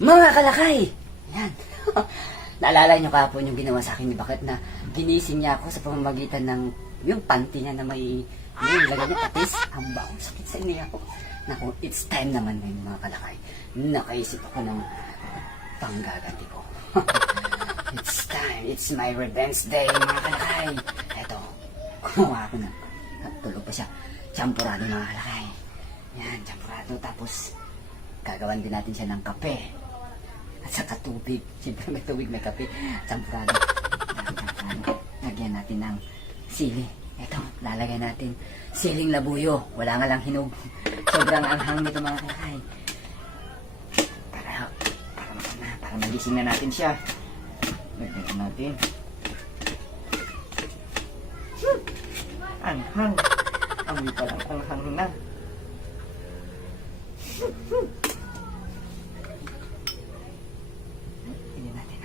Mga kalakay! Yan. Naalala niyo kahapon yung ginawa sa akin ni Bakit na ginising niya ako sa pamamagitan ng yung panty niya na may lagay niya patis. Ang baong sakit sa inyo ako. Naku, it's time naman ngayon mga kalakay. Nakaisip ako ng panggaganti ko. It's time. It's my revenge day mga kalakay. Eto, kumuha ako ng tulog pa siya. Champurado mga kalakay. Yan, champurado. Tapos, gagawan din natin siya ng kape. At saka tubig. Siyempre may tubig, may kape. Champurado. Lagyan natin ng sili. Ito, lalagyan natin siling labuyo. Wala nga lang hinog. Sobrang anghang nito mga kalakay. Para magising na natin siya. Lagyan natin. Anghang. Amoy pa lang anghang na. Tingnan natin.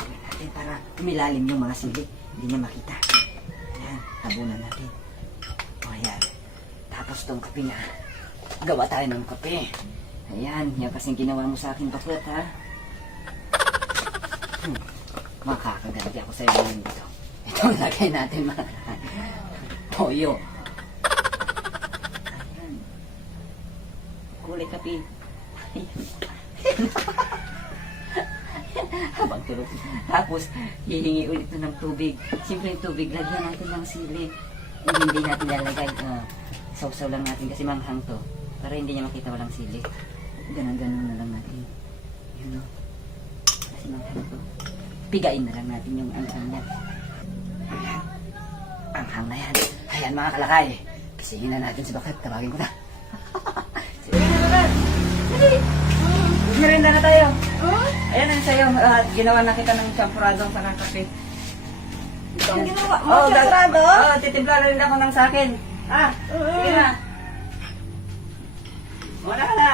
Tingnan natin para umilalim yung mga sili. Hindi niya makita. Ayan, tabunan natin. O ayan. Tapos tong kape na. Gawa tayo ng kape. Ayan, yan kasing ginawa mo sa akin Bakit ha. Makakaganti ako sa iyo ngayon dito. Ito ang lagay natin mga toyo. Ayan. Kulay kape. Habang tulog. Tapos, hihingi ulit na ng tubig. Siyempre yung tubig, lagyan natin ng sili. Hindi natin lalagay. Sausaw lang natin kasi manghang to. Para hindi niya makita walang sili. Ganon-ganon na lang natin. Yun o. Kasi manghang to. Pigain na lang natin yung anghang niya. Ayan. Anghang na yan. Ayan mga kalakay. Kisingin na natin si Bakit. Tawagin ko na. Sige na Bakit. Sige. Merinda na tayo. Ayan ang sa'yo. Ginawa na kita ng champurado sa kape. Ang ginawa mo, champurado? Titimpla rin ako ng sakin. Sige na. Wala na.